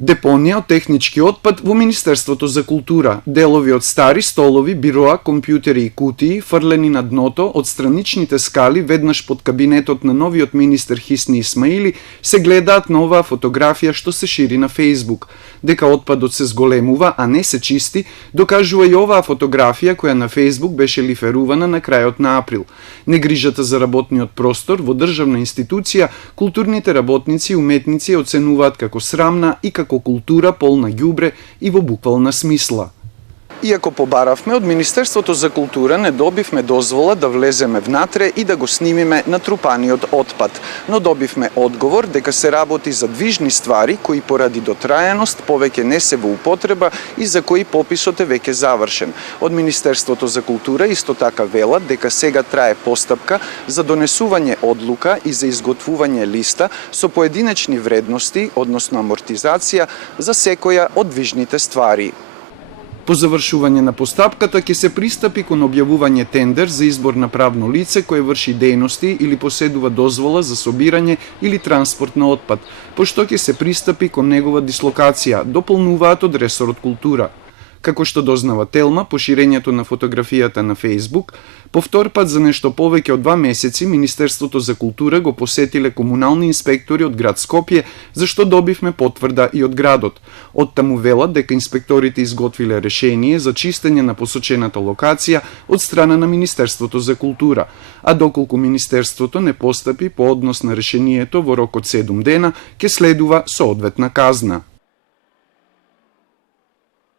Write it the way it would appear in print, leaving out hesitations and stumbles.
Депонија од технички отпад во Министерството за култура. Делови од стари столови, бироа, компјутери и кутии, фрлени на дното од страничните скали веднаш под кабинетот на новиот министер Хисни Исмаили, се гледаат на оваа фотографија што се шири на Facebook. Дека отпадот се зголемува, а не се чисти, докажува и оваа фотографија која на Facebook беше лиферувана на крајот на април. Негрижата за работниот простор во државна институција, културните работници и уметници оценуваат како срамна и како култура полна ѓубре и во буквална смисла. Иако побаравме, од Министерството за култура не добивме дозвола да влеземе внатре и да го снимиме натрупаниот отпад, но добивме одговор дека се работи за движни ствари кои поради дотрајаност повеќе не се во употреба и за кои пописот е веќе завршен. Од Министерството за култура исто така велат дека сега трае постапка за донесување одлука и за изготвување листа со поединечни вредности, односно амортизација, за секоја од движните ствари. По завршување на постапката ќе се пристапи кон објавување тендер за избор на правно лице кое врши дејности или поседува дозвола за собирање или транспорт на отпад, пошто ќе се пристапи кон негова дислокација, дополнуваат од ресорот култура. Како што дознава Телма, по ширењето на фотографијата на Facebook, по втор пат за нешто повеќе од 2 месеци Министерството за култура го посетиле комунални инспектори од град Скопје, зашто добивме потврда и од градот. Оттаму велат дека инспекторите изготвиле решение за чистење на посочената локација од страна на Министерството за култура, а доколку Министерството не постапи по однос на решението во рок од 7 дена, ќе следува соодветна казна.